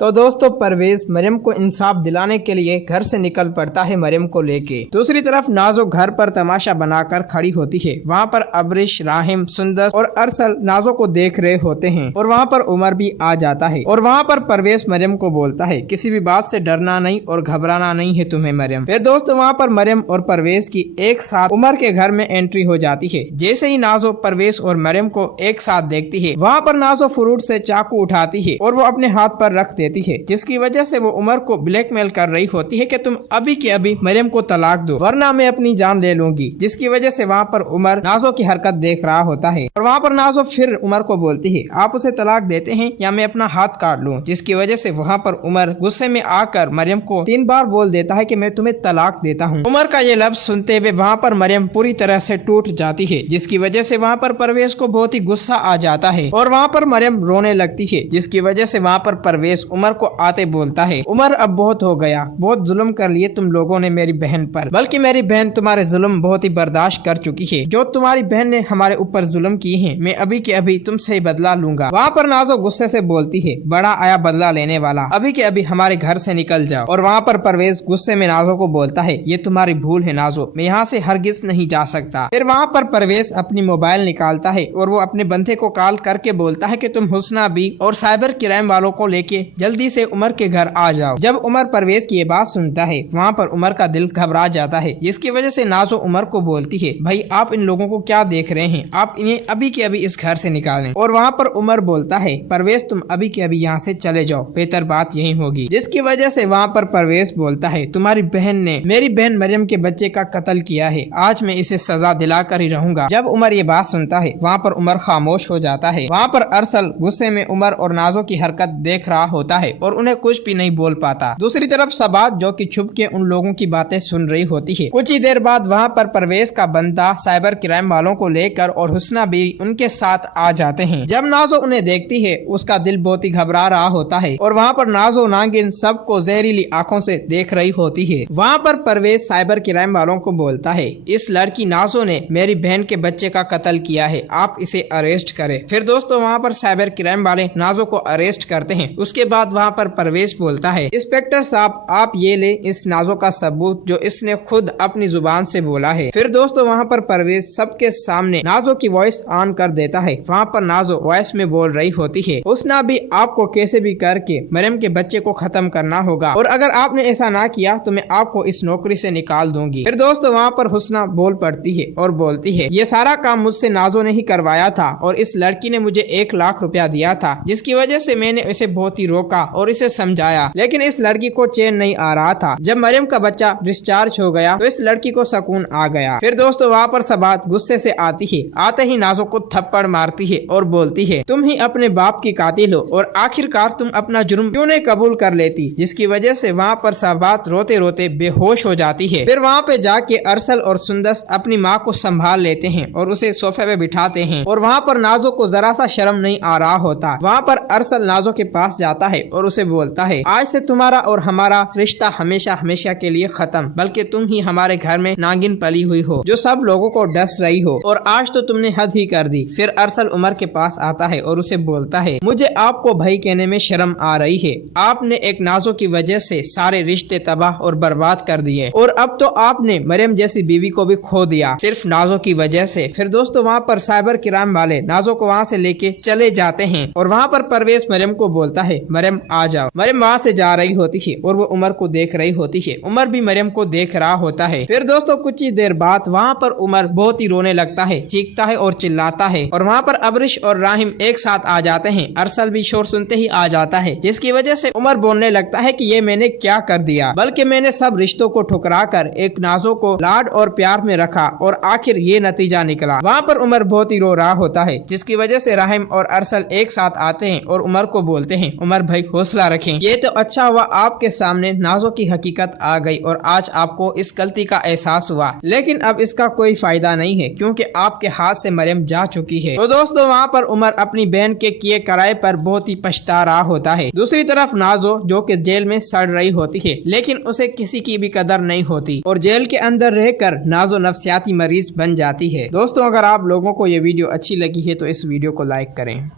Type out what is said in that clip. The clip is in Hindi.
तो दोस्तों परवेज मरियम को इंसाफ दिलाने के लिए घर से निकल पड़ता है मरियम को लेके। दूसरी तरफ नाजो घर पर तमाशा बनाकर खड़ी होती है। वहाँ पर अबरिश, राहिम, सुंदस और अरसल नाजो को देख रहे होते हैं और वहाँ पर उमर भी आ जाता है और वहाँ पर परवेज मरियम को बोलता है किसी भी बात से डरना नहीं और घबराना नहीं है तुम्हें मरियम। फिर दोस्तों वहाँ पर मरियम और परवेज की एक साथ उमर के घर में एंट्री हो जाती है। जैसे ही नाजो परवेज और मरियम को एक साथ देखती है वहाँ पर नाजो फ्रूट से चाकू उठाती है और वो अपने हाथ पर रख देती है, जिसकी वजह से वो उमर को ब्लैकमेल कर रही होती है कि तुम अभी के अभी मरियम को तलाक दो वरना मैं अपनी जान ले लूंगी। जिसकी वजह से वहाँ पर उमर नाजो की हरकत देख रहा होता है और वहाँ पर नाजो फिर उमर को बोलती है आप उसे तलाक देते हैं या मैं अपना हाथ काट लूं। जिसकी वजह से वहाँ पर उमर गुस्से में आकर मरियम को 3 बार बोल देता है कि मैं तुम्हें तलाक देता हूँ। उमर का ये लफ्ज सुनते हुए वहाँ पर मरियम पूरी तरह से टूट जाती है, जिसकी वजह से वहाँ पर परवेज को बहुत ही गुस्सा आ जाता है और वहाँ पर मरियम रोने लगती है। जिसकी वजह से वहाँ पर परवेज उमर को आते बोलता है उमर अब बहुत हो गया, बहुत जुल्म कर लिए तुम लोगों ने मेरी बहन पर, बल्कि मेरी बहन तुम्हारे जुल्म बहुत ही बर्दाश्त कर चुकी है। जो तुम्हारी बहन ने हमारे ऊपर जुल्म किए हैं मैं अभी के अभी तुमसे बदला लूंगा। वहाँ पर नाजो गुस्से से बोलती है बड़ा आया बदला लेने वाला, अभी के अभी हमारे घर से निकल जाओ। और वहाँ पर परवेज गुस्से में नाजो को बोलता है ये तुम्हारी भूल है नाजो, मैं यहाँ से हरगिज नहीं जा सकता। फिर वहाँ पर परवेज अपनी मोबाइल निकालता है और वो अपने बंदे को कॉल करके बोलता है कि तुम हुस्ना बी और साइबर क्राइम वालों को लेके जल्दी से उमर के घर आ जाओ। जब उमर परवेज की ये बात सुनता है वहाँ पर उमर का दिल घबरा जाता है, जिसकी वजह से नाजो उमर को बोलती है भाई आप इन लोगों को क्या देख रहे हैं, आप इन्हें अभी के अभी इस घर से निकालें। और वहाँ पर उमर बोलता है परवेज तुम अभी के अभी यहाँ से चले जाओ, बेहतर बात यही होगी। जिसकी वजह से वहाँ पर परवेज बोलता है तुम्हारी बहन ने मेरी बहन मरियम के बच्चे का कत्ल किया है, आज मैं इसे सजा दिला कर ही रहूंगा। जब उमर ये बात सुनता है वहाँ पर उमर खामोश हो जाता है। वहाँ पर अरसल गुस्से में उमर और नाजो की हरकत देख रहा होता है और उन्हें कुछ भी नहीं बोल पाता। दूसरी तरफ सबात जो कि छुप के उन लोगों की बातें सुन रही होती है। कुछ ही देर बाद वहाँ पर परवेज का बंदा साइबर क्राइम वालों को लेकर और हुस्ना भी उनके साथ आ जाते हैं। जब नाजो उन्हें देखती है उसका दिल बहुत ही घबरा रहा होता है और वहाँ पर नाजो नागिन सबको जहरीली आंखों से देख रही होती है। वहाँ पर परवेज साइबर क्राइम वालों को बोलता है इस लड़की नाजो ने मेरी बहन के बच्चे का कत्ल किया है, आप इसे अरेस्ट करें। फिर दोस्तों वहाँ पर साइबर क्राइम वाले नाजो को अरेस्ट करते हैं। उसके बाद वहाँ पर परवेज बोलता है इंस्पेक्टर साहब आप ये ले इस नाजो का सबूत जो इसने खुद अपनी जुबान से बोला है। फिर दोस्तों वहाँ पर परवेज सबके सामने नाजो की वॉइस ऑन कर देता है। वहाँ पर नाजो वॉइस में बोल रही होती है हुस्ना भी आपको कैसे भी करके मरियम के बच्चे को खत्म करना होगा और अगर आपने ऐसा ना किया तो मैं आपको इस नौकरी से निकाल दूंगी। फिर दोस्तों वहाँ पर हुस्ना बोल पड़ती है और बोलती है ये सारा काम मुझसे नाजो ने ही करवाया था और इस लड़की ने मुझे 1 लाख रुपया दिया था, जिसकी वजह से मैंने इसे बहुत ही रोका और इसे समझाया, लेकिन इस लड़की को चैन नहीं आ रहा था। जब मरियम का बच्चा डिस्चार्ज हो गया तो इस लड़की को सुकून आ गया। फिर दोस्तों वहाँ पर सबात गुस्से से आती है, आते ही नाजो को थप्पड़ मारती है और बोलती है तुम ही अपने बाप की कातिल हो और आखिरकार तुम अपना जुर्म क्यों नहीं कबूल कर लेती। जिसकी वजह से वहाँ पर सबात रोते रोते बेहोश हो जाती है। फिर वहाँ पे जाके अरसल और सुंदस अपनी माँ को संभाल लेते हैं और उसे सोफे पे बिठाते हैं और वहाँ पर नाजो को जरा सा शर्म नहीं आ रहा होता। वहाँ पर अरसल नाजो के पास जाता है और उसे बोलता है आज से तुम्हारा और हमारा रिश्ता हमेशा हमेशा के लिए खत्म, बल्कि तुम ही हमारे घर में नागिन पली हुई हो जो सब लोगों को डस रही हो और आज तो तुमने हद ही कर दी। फिर अरसल उमर के पास आता है और उसे बोलता है मुझे आपको भाई कहने में शर्म आ रही है, आपने एक नाजो की वजह से सारे रिश्ते तबाह और बर्बाद कर दिए और अब तो आपने मरियम जैसी बीवी को भी खो दिया सिर्फ नाजो की वजह से। फिर दोस्तों वहाँ पर साइबर क्राइम वाले नाजो को वहाँ से लेके चले जाते हैं और वहाँ पर परवेज मरियम को बोलता है मरियम आ जाओ। मरियम वहाँ से जा रही होती है और वो उमर को देख रही होती है। उमर भी मरियम को देख रहा होता है। फिर दोस्तों कुछ ही देर बाद वहाँ पर उमर बहुत ही रोने लगता है, चीखता है और चिल्लाता है और वहाँ पर अबरिश और राहिम एक साथ आ जाते हैं। अरसल भी शोर सुनते ही आ जाता है, जिसकी वजह से उमर बोलने लगता है कि ये मैंने क्या कर दिया, बल्कि मैंने सब रिश्तों को ठुकरा कर एक नाजो को लाड और प्यार में रखा और आखिर ये नतीजा निकला। वहाँ पर उमर बहुत ही रो रहा होता है, जिसकी वजह से राहिम और अरसल एक साथ आते हैं और उमर को बोलते हैं उमर भाई हौसला रखें, ये तो अच्छा हुआ आपके सामने नाजो की हकीकत आ गई और आज आपको इस गलती का एहसास हुआ, लेकिन अब इसका कोई फायदा नहीं है क्योंकि आपके हाथ से मरियम जा चुकी है। तो दोस्तों वहाँ पर उमर अपनी बहन के किए कराए पर बहुत ही पछता रहा होता है। दूसरी तरफ नाजो जो कि जेल में सड़ रही होती है, लेकिन उसे किसी की भी कदर नहीं होती और जेल के अंदर रहकर नाजो नफ्सियाती मरीज बन जाती है। दोस्तों अगर आप लोगों को ये वीडियो अच्छी लगी है तो इस वीडियो को लाइक करें।